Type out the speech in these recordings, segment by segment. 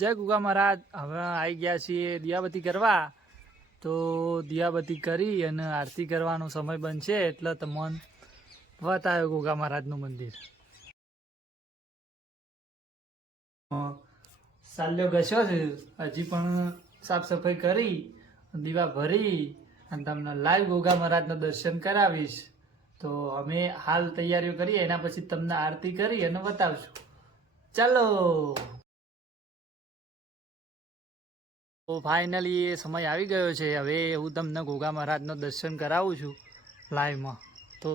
જય ગુગા મહારાજ, હવે આવી ગયા છીએ દિયાબત્તી કરવા. તો દિયાબત્તી કરી અને આરતી કરવાનો સમય બનશે એટલે તમને બતાવ્યો ગુગા મહારાજનું મંદિર. સાલ્યો ઘસ્યો છે, હજી પણ સાફ સફાઈ કરી દીવા ભરી અને તમને લાઈવ ગુગા મહારાજના દર્શન કરાવીશ. તો અમે હાલ તૈયારીઓ કરીએ, એના પછી તમને આરતી કરી અને બતાવશું. ચાલો. તો ફાઇનલી એ સમય આવી ગયો છે. હવે હું તમને ગુગા મહારાજનો દર્શન કરાવું છું લાઈવમાં. તો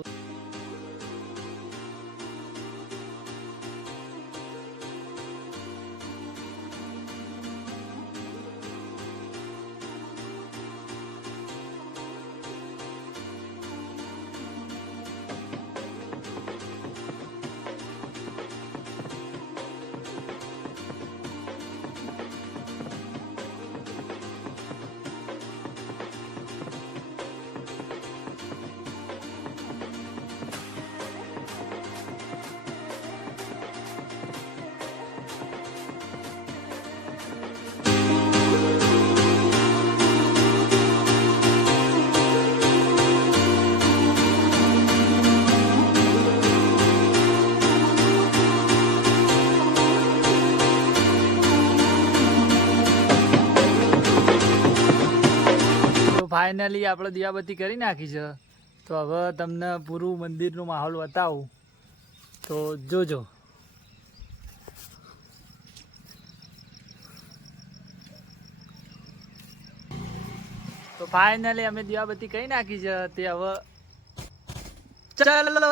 ફાઇનલી આપણે દિયાબત્તી કરી નાખી છે. તો હવે તમને પૂરું મંદિરનો માહોલ બતાવું, તો જોજો. તો ફાઇનલી અમે દિયાબત્તી કરી નાખી છે. તે હવે ચાલો.